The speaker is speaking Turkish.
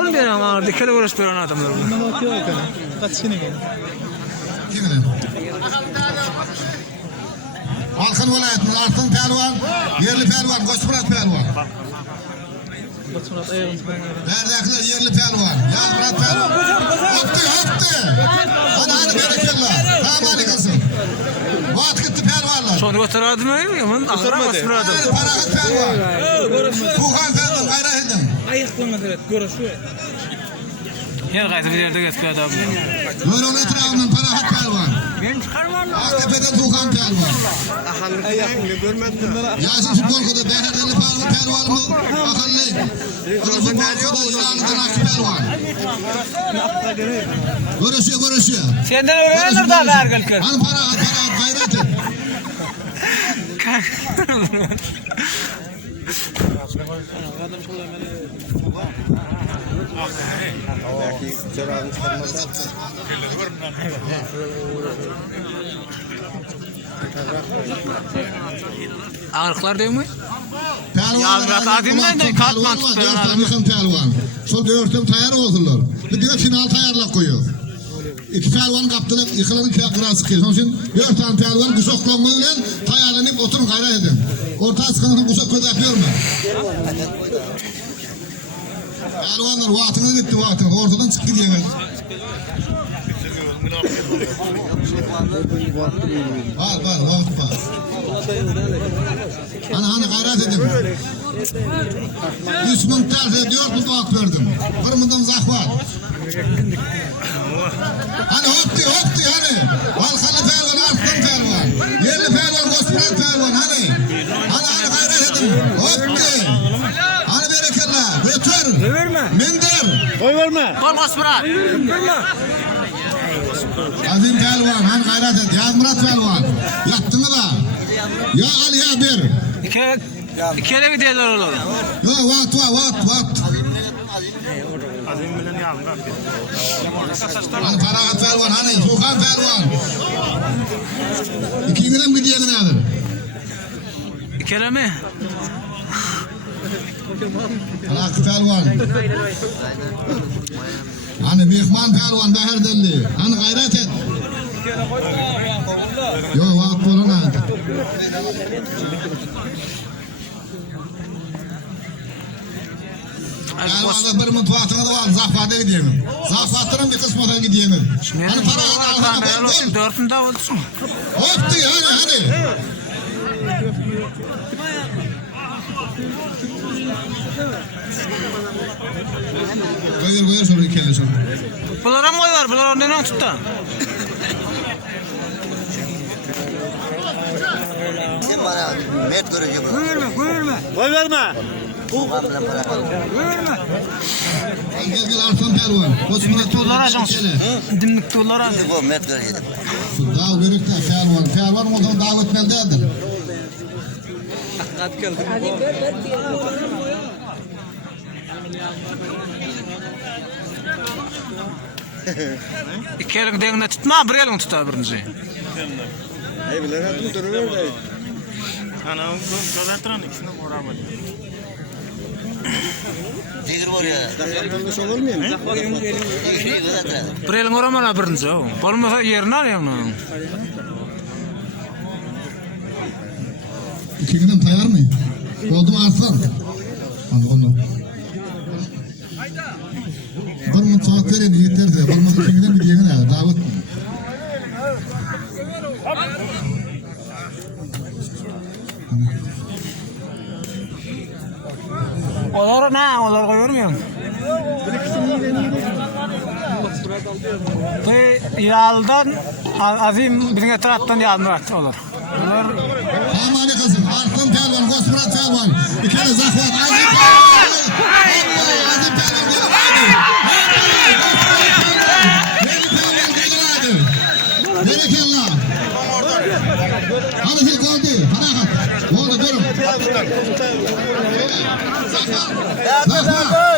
Oğlum ben ama dikkat uğraş veren adamlar bu. Kaç kene geldi? Halkın vilayetinin Artın Pelvan, yerli Pelvan, Koçmurat Pelvan. Koçmurat ayağımız ben. Neredekiler yerli Pelvan, Yazmurat Pelvan. Hoptu. Hadi berekeller. Tamam Ali kızım. Vaat gitti Pelvanlar. Sonra götürdüm mü? Yaman akıra basmıradım. Parahat Pelvan. Tuğhan Pelvan gayra edin. Ayıklamadı evet. Görüşüyor. Her qaysı bir yerde geçip adam. Buyurun etrafından Parahat Pelvan. Ben çıkarmam. Aktepe'de Tuğhan Pelvan. Ayıklamadı görmedim. Yasin Futbolku'da Beher'deli Pelvan'ımız akıllı. Futbolku'da İranlı'dan Akı Pelvan. Görüşüyor. Senden öğrenir da ver gelker. Hani Parahat gayret et. Ağırlıklar değil mi? Pelvan adimden de katman tutuyorlar. Yıkın Pelvan. Sol dörtüm tayar oldular. Bir de final tayarlak koyuyor. İki pelvan kaptılar, yıkılanın kıran sıkıyor. Onun için 4 tane pelvan kuşaklanmayla tayarlanıp oturun gayret edin. Orta sıkıntının kuşak kötü yapıyor mu? Pelvanlar vaatını bitti vaatını. Ortadan çıktı diyemez. Var, vaat var. Hani gayret edin. 3 bin tersi ediyor, bu vaat verdim. Kırmızım zah var. Hani hoptu hani. Halkalı Pelvan, Artın Pelvan. Yerli Pelvan, Koçmurat Pelvan hani. Hani gayret edin. Hoptu. Hani berekeller. Götür. Mindir. Oy verme. Kol basmıra. Azim Pelvan, hani gayret et. Yazmurat Pelvan. Yattın mı da? Ya Ali ya bir. İki kere gidiyorlar oğlum. Ya vaat. Hani Parahat Pelvan, hani Tuğhan Pelvan. İki İngilem gidiyor nedir? İki kere mi? Hani Hakkı Pelvan. Hani Mihman Pelvan Beherdelli. Hani gayret et. Yo vaat bolana. Pelvan'da bir mutfağına da var. Zahfada gideyim. Zahfatların bir kısmından gideyim. Hani Parahat olsun dörtünde olsun. hoptu hani. Buyur sonra ikili sonra. Bunlara mı oy var? Bunlar ondan tuttu. Kim bana met görecek bu? Buyurma. Oy verme. Gel Artın Pelvan. Koçmurat Tuğlar ajans. Dimlik tuğlar ajans. Bu met görecek. Dağ görükte Pelvan ondan dağ etmelidir. Hadi geldi. İki elin dengine tutma, bir elin tutar birinci. Ay bilen atın duruyor da. Ana gözatran ikisini beraber. Tigir var ya. Dakikada şov olmuyor mu? Tigir gözatran. Bir elin oramana birinci o. Olmasa yerini alayım lan. İki günden tayar mı? Oldu mu Arslan? Hadi onu. Bir mutfak verin yiğitler de. Olmaz iki günden bir diyene ya. Davet. Olar ne? Olar koyuyor mu? Bu yaldan azim birine taraftan yalmırat olur. Olar Hamani kızım. Artın Pelvan, Koçmurat Pelvan. Bir kere Zahvat. Azim Pelvan. Azim Pelvan. Berekallah. Hadi siz oldu. Hadi durun. Zahvat.